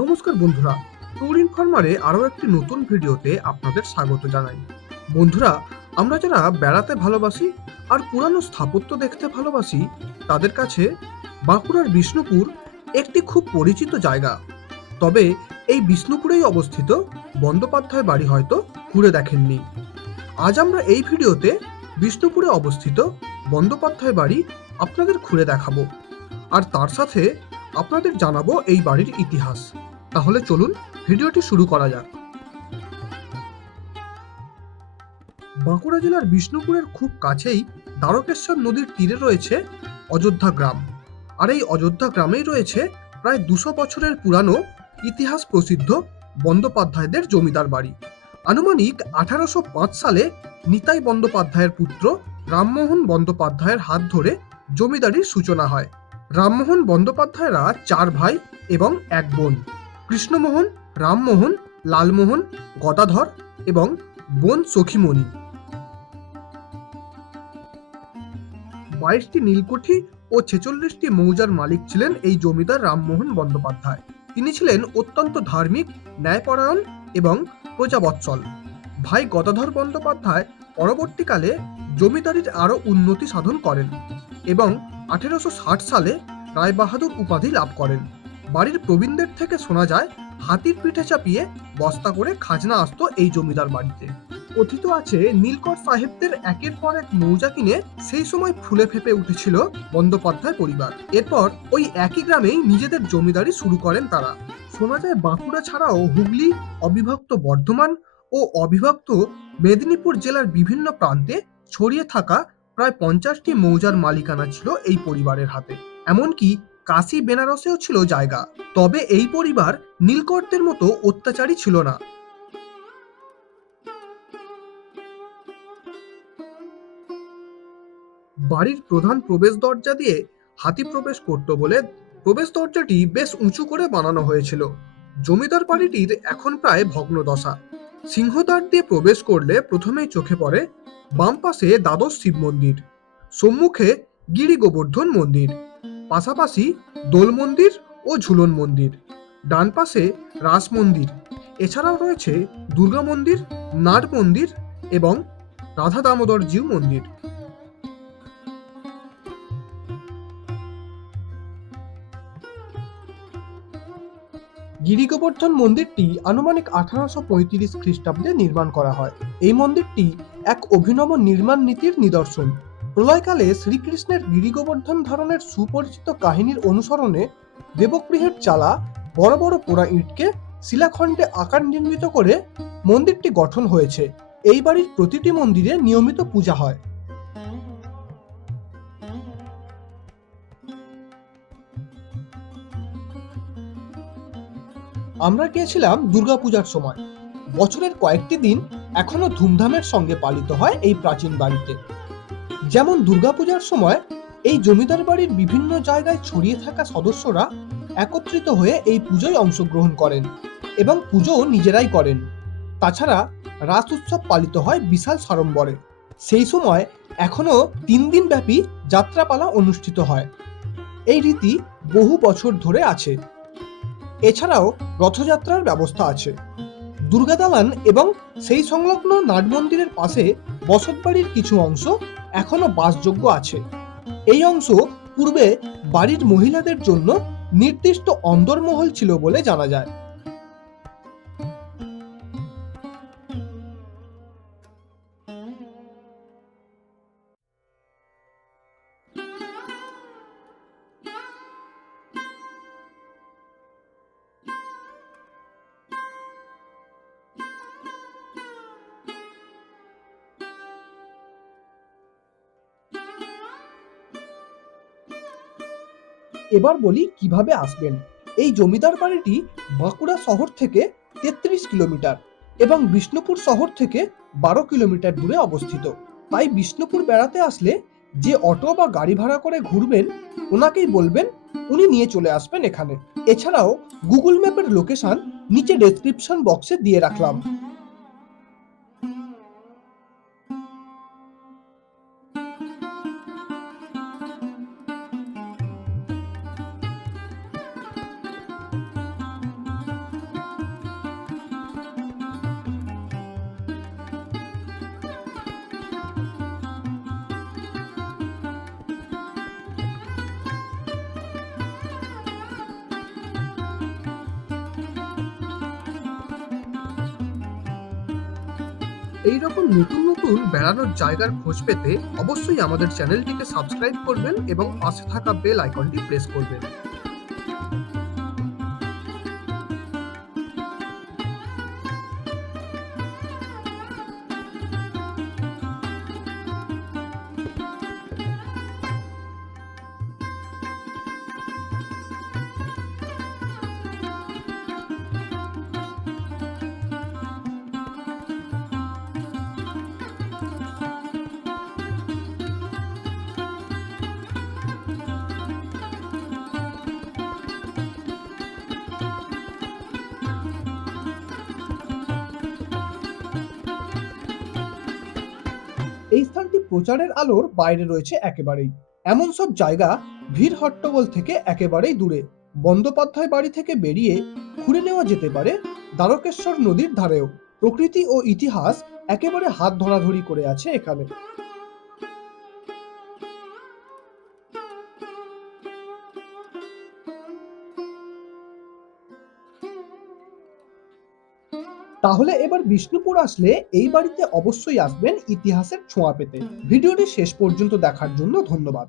নমস্কার বন্ধুরা, টুরিন ফার্মারে আরও একটি নতুন ভিডিওতে আপনাদের স্বাগত জানাই। বন্ধুরা, আমরা যারা বেড়াতে ভালোবাসি আর পুরানো স্থাপত্য দেখতে ভালোবাসি, তাদের কাছে বাঁকুড়ার বিষ্ণুপুর একটি খুব পরিচিত জায়গা। তবে এই বিষ্ণুপুরেই অবস্থিত বন্দ্যোপাধ্যায় বাড়ি হয়তো ঘুরে দেখেননি। আজ আমরা এই ভিডিওতে বিষ্ণুপুরে অবস্থিত বন্দ্যোপাধ্যায় বাড়ি আপনাদের ঘুরে দেখাবো। আর তার সাথে আপনাদের জানাব এই বাড়ির ইতিহাস। তাহলে চলুন ভিডিওটি শুরু করা যাক। বাঁকুড়া জেলার বিষ্ণুপুরের খুব কাছেই দ্বারকেশ্বর নদীর তীরে রয়েছে অযোধ্যা গ্রাম। আর এই অযোধ্যা গ্রামেই রয়েছে প্রায় দুশো বছরের পুরানো ইতিহাস প্রসিদ্ধ বন্দ্যোপাধ্যায়দের জমিদার বাড়ি। আনুমানিক আঠারোশো পাঁচ সালে নিতাই বন্দ্যোপাধ্যায়ের পুত্র রামমোহন বন্দ্যোপাধ্যায়ের হাত ধরে জমিদারির সূচনা হয়। রামমোহন বন্দ্যোপাধ্যায়রা চার ভাই এবং এক বোন। কৃষ্ণমোহন, রামমোহন, লালমোহন, গদাধর এবং বোন সখীমণি। বাইশটি নীলকুঠি ও ছেচল্লিশটি মৌজার মালিক ছিলেন এই জমিদার রামমোহন বন্দ্যোপাধ্যায়। তিনি ছিলেন অত্যন্ত ধার্মিক, ন্যায়পরায়ণ এবং প্রজাবৎসল। ভাই গদাধর বন্দ্যোপাধ্যায় পরবর্তীকালে জমিদারির আরও উন্নতি সাধন করেন এবং আঠেরোশো ষাট সালে রায়বাহাদুর উপাধি লাভ করেন। বাড়ির প্রবীণদের থেকে শোনা যায়, হাতির পিঠে চাপিয়ে বস্তা করে খাজনা আসতো এই জমিদার বাড়িতে। কথিত আছে, নীলকর সাহেবদের একের পর এক মৌজা কিনে সেই সময় ফুলে ফেপে উঠেছিল বন্দ্যোপাধ্যায় পরিবার। এরপর ওই একই গ্রামেই নিজেদের জমিদারি শুরু করেন তারা। শোনা যায়, বাঁকুড়া ছাড়াও হুগলি, অবিভক্ত বর্ধমান ও অবিভক্ত মেদিনীপুর জেলার বিভিন্ন প্রান্তে ছড়িয়ে থাকা প্রায় পঞ্চাশটি মৌজার মালিকানা ছিল এই পরিবারের হাতে। এমনকি কাশী বেনারসেও ছিল জায়গা। তবে এই পরিবার নীলকর্তের মতো অত্যাচারী ছিল না। বাড়ির প্রধান প্রবেশ দরজা দিয়ে হাতি প্রবেশ করত বলে প্রবেশ দরজাটি বেশ উঁচু করে বানানো হয়েছিল। জমিদার বাড়িটির এখন প্রায় ভগ্নদশা। সিংহদ্বার দিয়ে প্রবেশ করলে প্রথমেই চোখে পড়ে বাম পাশে দ্বাদশ শিব মন্দির, সম্মুখে গিরি গোবর্ধন মন্দির। পাশাপাশি দোল মন্দির ও ঝুলন মন্দির। ডান পাশে রাস মন্দির। এছাড়াও রয়েছে দুর্গা মন্দির, নাট মন্দির এবং রাধা দামোদর জিউ মন্দির। গিরিগোবর্ধন মন্দিরটি আনুমানিক আঠারোশো পঁয়ত্রিশ খ্রিস্টাব্দে নির্মাণ করা হয়। এই মন্দিরটি এক অভিনব নির্মাণ নীতির নিদর্শন। প্রলয়কালে শ্রীকৃষ্ণের গিরিগোবর্ধন ধরনের সুপরিচিত কাহিনীর অনুসরণে দেবগৃহের চালা বড় বড় পোড়া ইটকে শিলাখণ্ডে আকার নির্মিত করে মন্দিরটি গঠন হয়েছে। এই বাড়ির প্রতিটি মন্দিরে নিয়মিত পূজা হয়। আমরা গিয়েছিলাম দুর্গাপূজার সময়। বছরের কয়েকটি দিন এখনও ধুমধামের সঙ্গে পালিত হয় এই প্রাচীন বাড়িতে। যেমন দুর্গাপূজার সময় এই জমিদার বাড়ির বিভিন্ন জায়গায় ছড়িয়ে থাকা সদস্যরা একত্রিত হয়ে এই পুজোয় অংশগ্রহণ করেন এবং পুজোও নিজেরাই করেন। তাছাড়া রাস উৎসব পালিত হয় বিশাল সাড়ম্বরে। সেই সময় এখনও তিন দিন ব্যাপী যাত্রাপালা অনুষ্ঠিত হয়। এই রীতি বহু বছর ধরে আছে। এছাড়াও রথযাত্রার ব্যবস্থা আছে। দুর্গা দালান এবং সেই সংলগ্ন নাট মন্দিরের পাশে বসতবাড়ির কিছু অংশ এখনও বাসযোগ্য আছে। এই অংশ পূর্বে বাড়ির মহিলাদের জন্য নির্দিষ্ট অন্দরমহল ছিল বলে জানা যায়। এবার বলি কীভাবে আসবেন। এই জমিদার বাড়িটি বাঁকুড়া শহর থেকে তেত্রিশ কিলোমিটার এবং বিষ্ণুপুর শহর থেকে বারো কিলোমিটার দূরে অবস্থিত। তাই বিষ্ণুপুর বেড়াতে আসলে যে অটো বা গাড়ি ভাড়া করে ঘুরবেন, ওনাকেই বলবেন, উনি নিয়ে চলে আসবেন এখানে। এছাড়াও গুগল ম্যাপের লোকেশন নিচে ডেসক্রিপশন বক্সে দিয়ে রাখলাম। এই রকম নতুন নতুন বেড়ানোর জায়গার খোঁজ পেতে অবশ্যই আমাদের চ্যানেলটিকে সাবস্ক্রাইব করবেন এবং পাশে থাকা বেল আইকনটি প্রেস করবেন। এই স্থানটি প্রচারের আলোর বাইরে রয়েছে একেবারেই। এমন সব জায়গা ভিড় হট্টগোল থেকে একেবারেই দূরে। বন্দ্যোপাধ্যায় বাড়ি থেকে বেরিয়ে ঘুরে নেওয়া যেতে পারে দ্বারকেশ্বর নদীর ধারেও। প্রকৃতি ও ইতিহাস একেবারে হাত ধরাধরি করে আছে এখানে। তাহলে এবার বিষ্ণুপুর আসলে এই বাড়িতে অবশ্যই আসবেন ইতিহাসের ছোঁয়া পেতে। ভিডিওটি শেষ পর্যন্ত দেখার জন্য ধন্যবাদ।